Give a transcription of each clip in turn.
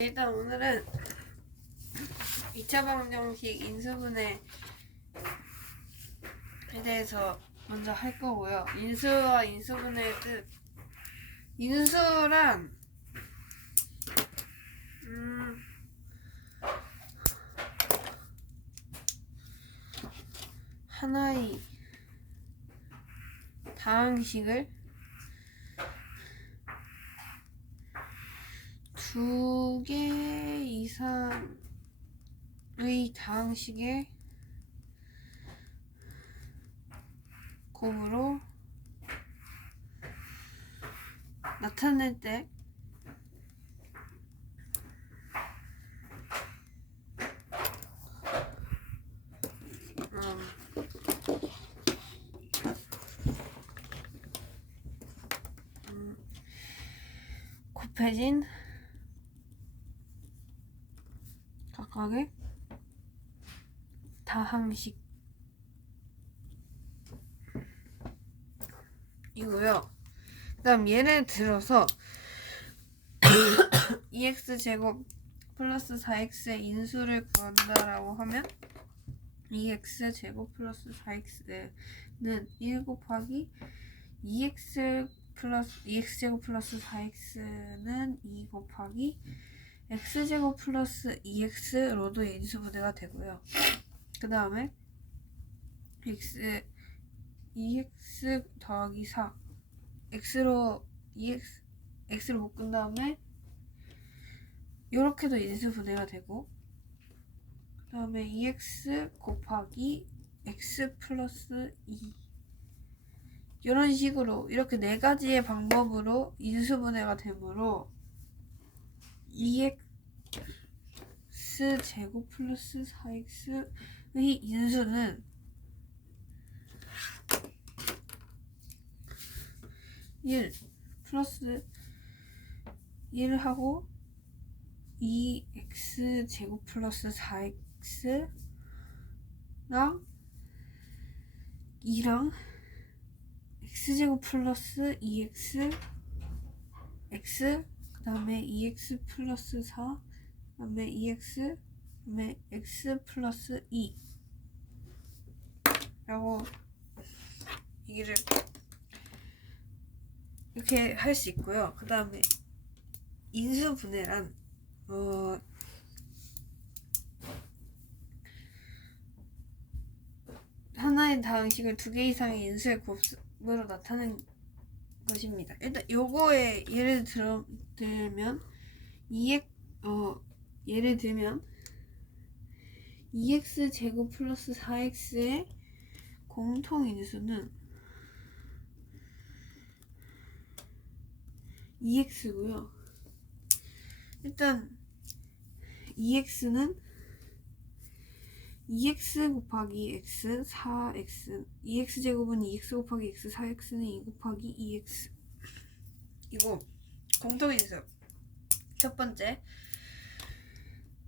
일단 오늘은 2차 방정식 인수분해에 대해서 먼저 할 거고요. 인수와 인수분해의 뜻. 인수란 음, 하나의 다항식을 두 개 이상의 다항식의 곱으로 나타낼 때 음, 음, 곱해진 각각의 다항식 이고요. 그다음 예를 들어서 2x 제곱 플러스 4x의 인수를 구한다라고 하면 2x 제곱 플러스 4x는 1 곱하기 2x 플러스 2x 제곱 플러스 4x는 2 곱하기 x제곱 플러스 2x로도 인수분해가 되고요. 그 다음에 x 2x 더하기 4 x로 2x x를 묶은 다음에 이렇게도 인수분해가 되고 그 다음에 2x 곱하기 x 플러스 2 이런 식으로 이렇게 네 가지의 방법으로 인수분해가 되므로 2x 제곱 플러스 4x의 인수는 1 플러스 1하고 2x 제곱 플러스 4x랑 2랑 x제곱 플러스 2x x 그 다음에 2x 플러스 4, 그 다음에 2x, 그 다음에 x 플러스 2 라고 얘기를 이렇게 할 수 있고요. 그 다음에 인수분해란 어 하나의 다항식을 두 개 이상의 인수의 곱으로 나타내는 것입니다. 일단 요거에 예를 들어 들면 2x 어 예를 들면 2x 제곱 플러스 4x의 공통 인수는 2x고요. 일단 2x는 2x 곱하기 x 4x 2x 제곱은 2x 곱하기 x 4x는 2 곱하기 2x 이거 공통인수 첫 번째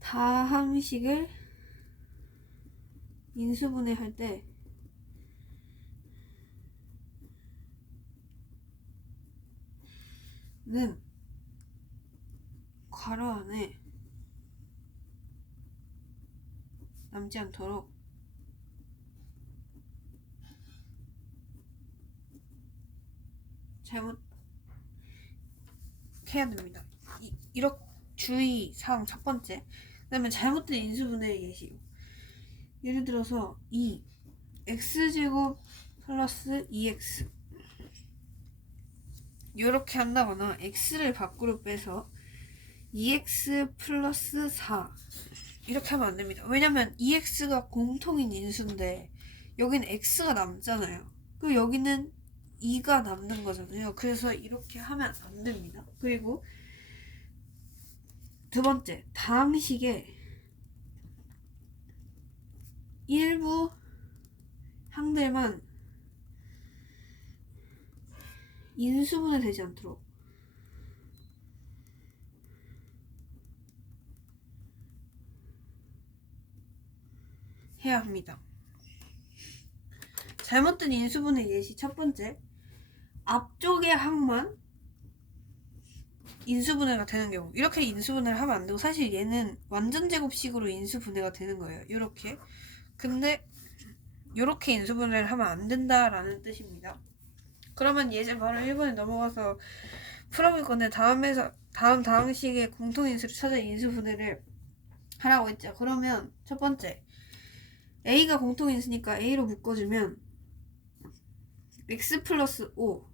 다항식을 인수분해할 때 는 괄호 안에 남지 않도록 잘못 해야 됩니다. 이, 이렇게 주의 사항 첫 번째. 그다음에 잘못된 인수분해 예시. 예를 들어서 2 x 제곱 플러스 2x 이렇게 한다거나 x를 밖으로 빼서 2x 플러스 4 이렇게 하면 안 됩니다. 왜냐면 2x가 공통인 인수인데 여기는 x가 남잖아요. 그리고 여기는 2가 남는 거잖아요. 그래서 이렇게 하면 안 됩니다. 그리고 두 번째, 다항식의 일부 항들만 인수분해 되지 않도록 해야 합니다. 잘못된 인수분해 예시 첫 번째 앞쪽의 항만 인수분해가 되는 경우 이렇게 인수분해를 하면 안 되고 사실 얘는 완전 제곱식으로 인수분해가 되는 거예요. 이렇게 근데 이렇게 인수분해를 하면 안 된다라는 뜻입니다. 그러면 예제 바로 1번에 넘어가서 풀어볼 건데 다음에서 다음 다항식의 공통인수를 찾아 인수분해를 하라고 했죠. 그러면 첫 번째 a가 공통인수니까 a로 묶어주면 x 플러스 5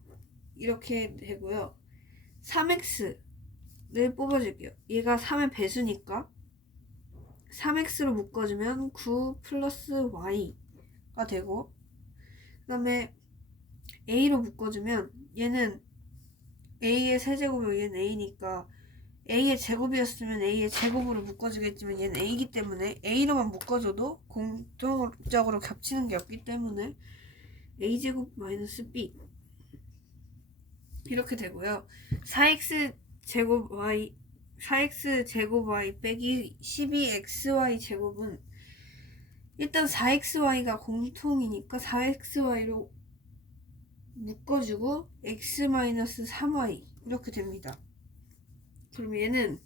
이렇게 되고요. 3x를 뽑아줄게요. 얘가 3의 배수니까 3x로 묶어주면 9 플러스 y가 되고 그 다음에 a로 묶어주면 얘는 a의 세제곱이고 얘는 a니까 a의 제곱이었으면 a의 제곱으로 묶어주겠지만 얘는 a이기 때문에 a로만 묶어줘도 공통적으로 겹치는 게 없기 때문에 a제곱 마이너스 b 이렇게 되고요. 4x 제곱 y 4x 제곱 y 빼기 12xy 제곱은 일단 4xy가 공통이니까 4xy로 묶어주고 x-3y 이렇게 됩니다. 그럼 얘는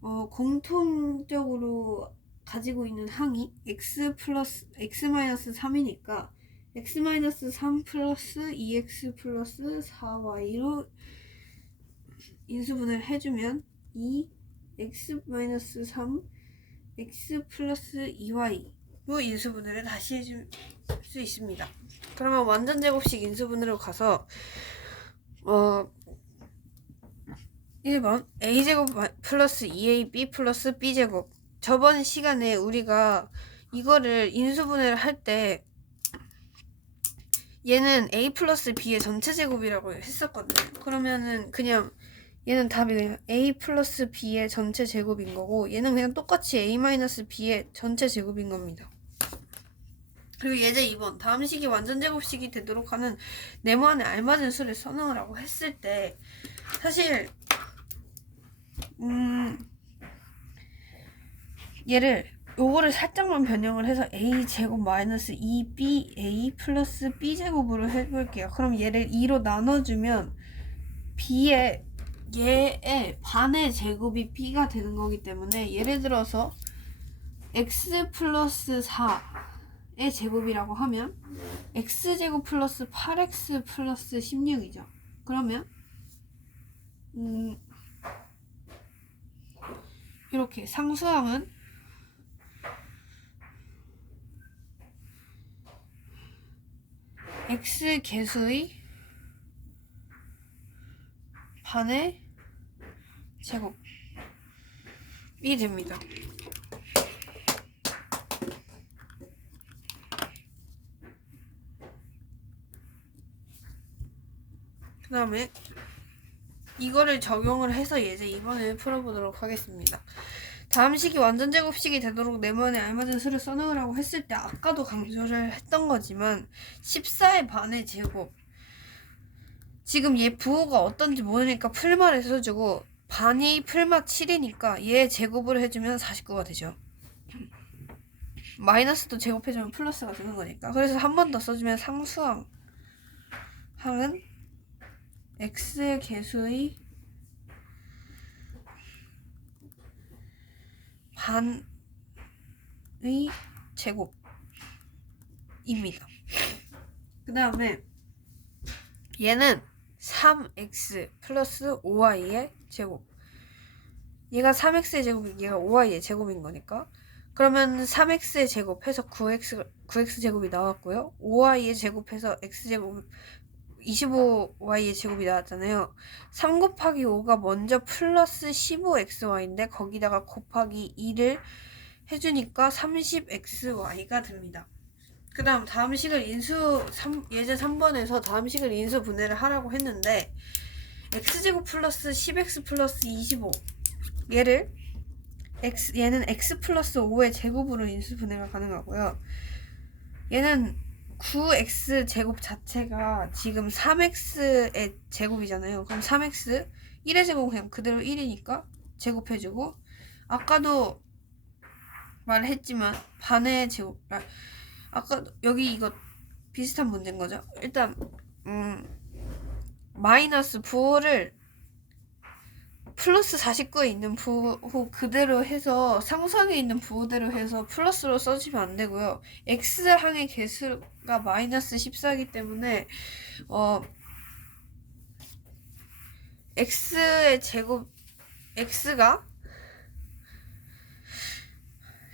어, 공통적으로 가지고 있는 항이 x 플러스 x-3이니까 x-3 플러스 2x 플러스 4y로 인수분해를 해주면 2 x-3 x 플러스 2y로 인수분해를 다시 해줄 수 있습니다. 그러면 완전 제곱식 인수분해로 가서 어 1번 a제곱 플러스 2ab 플러스 b제곱 저번 시간에 우리가 이거를 인수분해를 할 때 얘는 a 플러스 b의 전체 제곱이라고 했었거든요. 그러면은 그냥 얘는 답이 그냥 a 플러스 b의 전체 제곱인 거고 얘는 그냥 똑같이 a 마이너스 b의 전체 제곱인 겁니다. 그리고 예제 2번 다음 식이 완전 제곱식이 되도록 하는 네모 안에 알맞은 수를 써넣으라고 했을 때 사실 음 얘를 요거를 살짝만 변형을 해서 a 제곱 마이너스 2ba 플러스 b 제곱으로 해볼게요. 그럼 얘를 2로 나눠주면 b의 얘의 반의 제곱이 b가 되는 거기 때문에 예를 들어서 x 플러스 4의 제곱이라고 하면 x제곱 플러스 8x 플러스 16이죠. 그러면 음 이렇게 상수항은 x 개수의 반의 제곱이 됩니다. 그 다음에 이거를 적용을 해서 예제 2번을 풀어보도록 하겠습니다. 다음 식이 완전 제곱식이 되도록 네모에 알맞은 수를 써넣으라고 했을 때 아까도 강조를 했던 거지만 14의 반의 제곱 지금 얘 부호가 어떤지 모르니까 풀마를 써주고 반이 풀마 7이니까 얘 제곱을 해주면 49가 되죠. 마이너스도 제곱해주면 플러스가 되는 거니까 그래서 한 번 더 써주면 상수항 항은 x 개수의 반의 제곱입니다. 그 다음에 얘는 3x 플러스 5y의 제곱. 얘가 3x의 제곱, 얘가 5y의 제곱인 거니까. 그러면 3x의 제곱해서 9x, 9x 제곱이 나왔고요. 5y의 제곱해서 x제곱, 25y의 제곱이 나왔잖아요. 3 곱하기 5가 먼저 플러스 15xy인데 거기다가 곱하기 2를 해주니까 30xy가 됩니다. 그 다음 다음 식을 인수 3, 예제 3번에서 다음 식을 인수 분해를 하라고 했는데 x제곱 플러스 10x 플러스 25 얘를 x 얘는 x 플러스 5의 제곱으로 인수 분해가 가능하고요. 얘는 9x 제곱 자체가 지금 3x의 제곱이잖아요. 그럼 3x 1의 제곱은 그냥 그대로 1이니까 제곱해주고 아까도 말했지만 반의 제곱 아, 아까 여기 이거 비슷한 문제인 거죠. 일단 음 마이너스 부호를 플러스 49에 있는 부호 그대로 해서 상상에 있는 부호대로 해서 플러스로 써주면 안 되고요. x항의 개수 가 마이너스 14이기 때문에 어 x의 제곱 x가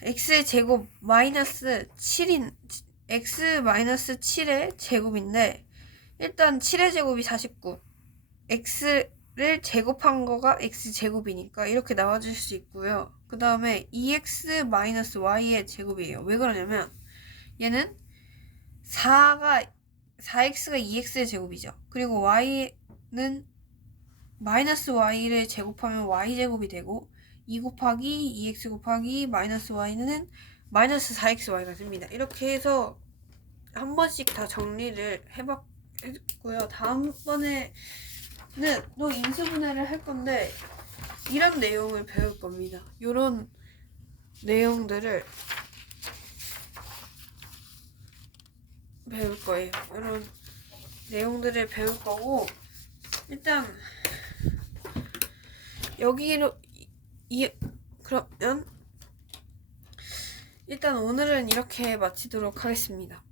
x의 제곱 마이너스 7인 x 마이너스 7의 제곱인데 일단 7의 제곱이 49 x를 제곱한 거가 x 제곱이니까 이렇게 나와줄 수 있고요. 그 다음에 2x 마이너스 y의 제곱이에요. 왜 그러냐면 얘는 4가 4x가 2x의 제곱이죠. 그리고 y는 마이너스 y를 제곱하면 y 제곱이 되고 2 곱하기 2x 곱하기 마이너스 y는 마이너스 4xy가 됩니다. 이렇게 해서 한 번씩 다 정리를 해봤고요. 다음번에는 또 인수분해를 할 건데 이런 내용을 배울 겁니다. 이런 내용들을 배울 거예요. 이런 내용들을 배울 거고 일단 여기로 이, 이 그러면 일단 오늘은 이렇게 마치도록 하겠습니다.